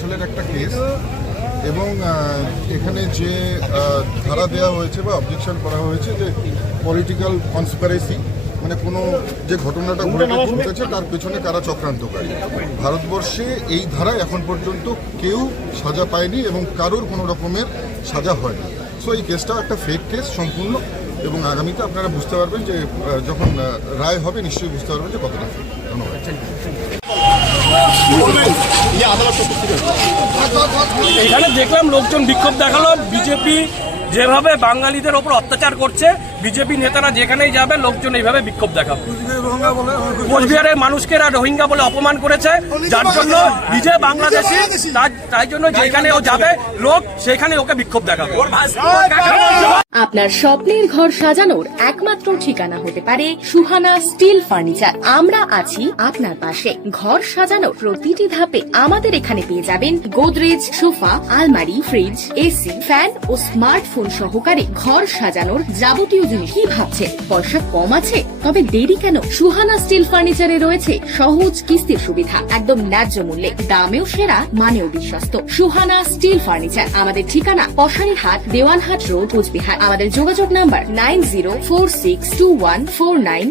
সালের একটা কেস এবং এখানে যে ধারা দেওয়া হয়েছে বা অবজেকশন করা হয়েছে যে পলিটিক্যাল কনসপারেসি মানে কোনো যে ঘটনাটা ঘটে ঘটেছে তার পেছনে কারা চক্রান্তকারী? ভারতবর্ষে এই ধারায় এখন পর্যন্ত কেউ সাজা পায়নি এবং কারোর কোনো রকমের সাজা হয়নি। সো এই কেসটা একটা ফেক কেস সম্পূর্ণ এবং আগামীতে আপনারা বুঝতে পারবেন যে যখন রায় হবে নিশ্চয়ই বুঝতে পারবেন যে কতটা fake। এখানে দেখলাম লোকজন বিক্ষোভ দেখাল, বিজেপি যেভাবে বাঙালিদের ওপর অত্যাচার করছে, বিজেপি নেতারা যেখানেই যাবে, লোকজন এইভাবে বিক্ষোভ দেখাবে। কোচবিহারের মানুষকে রোহিঙ্গা বলে অপমান করেছে, যার জন্য নিজে বাংলাদেশি তাই জন্য যেখানে ও যাবে, লোক সেখানে ওকে বিক্ষোভ দেখাবে। আপনার স্বপ্নের ঘর সাজানোর একমাত্র ঠিকানা হতে পারে সুহানা স্টিল ফার্নিচার। আমরা আছি আপনার পাশে। ঘর সাজানোর প্রতিটি ধাপে আমাদের এখানে পেয়ে যাবেন গোদরেজ, সোফা, আলমারি, ফ্রিজ, এসি, ফ্যান ও স্মার্টফোন সহকারে ঘর সাজানোর যাবতীয় জিনিস। কি ভাবছে পয়সা কম আছে? তবে দেরি কেন? সুহানা স্টিল ফার্নিচারে রয়েছে সহজ কিস্তির সুবিধা, একদম ন্যায্য মূল্যে, দামেও সেরা, মানেও বিশ্বস্ত। সুহানা স্টিল ফার্নিচার, আমাদের ঠিকানা পশারিহাট দেওয়ানহাট রোড, কোচবিহার। আমাদের যোগাযোগ number nine zero four six two one four nine